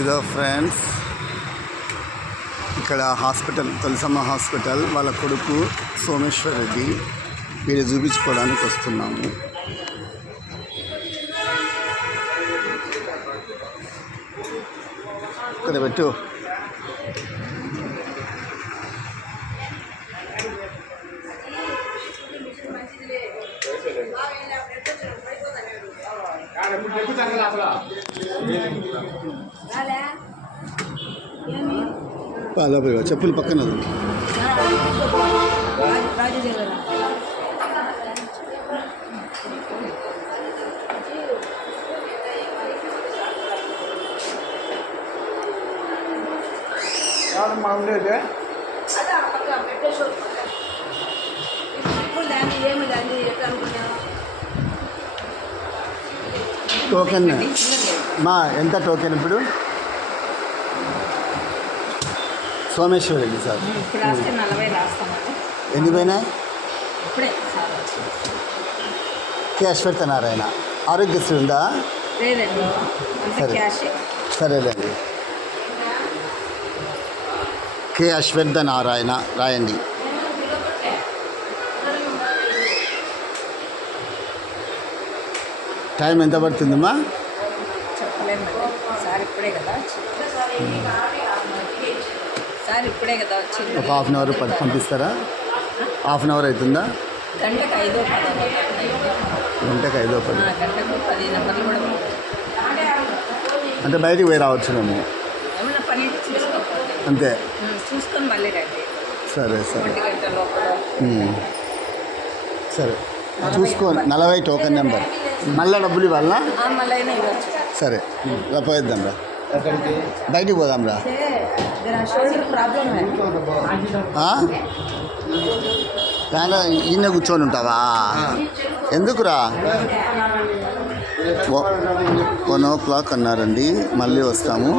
ఇదో ఫ్రెండ్స్, ఇక్కడ hospital Tulasamma hospital. వాళ్ళ కొడుకు సోమేశ్వర్ రెడ్డి వీళ్ళు చూపించుకోవడానికి వస్తున్నాము. ఇక్కడ పెట్టు. చెప్పులు పక్కన టోకెన్ మా ఎంత టోకెన్ ఇప్పుడు? సోమేశ్వర్ రెడ్డి సార్ ఎన్ని పోయినాయి? కే అశ్వత్థనారాయణ ఆరోగ్యశ్రీ ఉందా? సరేలేండి. కే అశ్వత్థనారాయణ రాయండి. టైం ఎంత పడుతుందమ్మా? ఒక హాఫ్ అన్ అవర్ పంపిస్తారా? హాఫ్ అన్ అవర్ అవుతుందా? గంటకు 5:10 అంటే బయటికి పోయి రావచ్చు మేము. అంతే. సరే సరే సరే చూసుకోండి. 40 టోకెన్ నెంబర్. మళ్ళీ డబ్బులు ఇవ్వాలా? సరే పోయిద్దాం రా. బయటికి పోదాం రా. కానీ ఈయన కూర్చొని ఉంటావా? ఎందుకురా? 1 o'clock అన్నారండి. మళ్ళీ వస్తాము.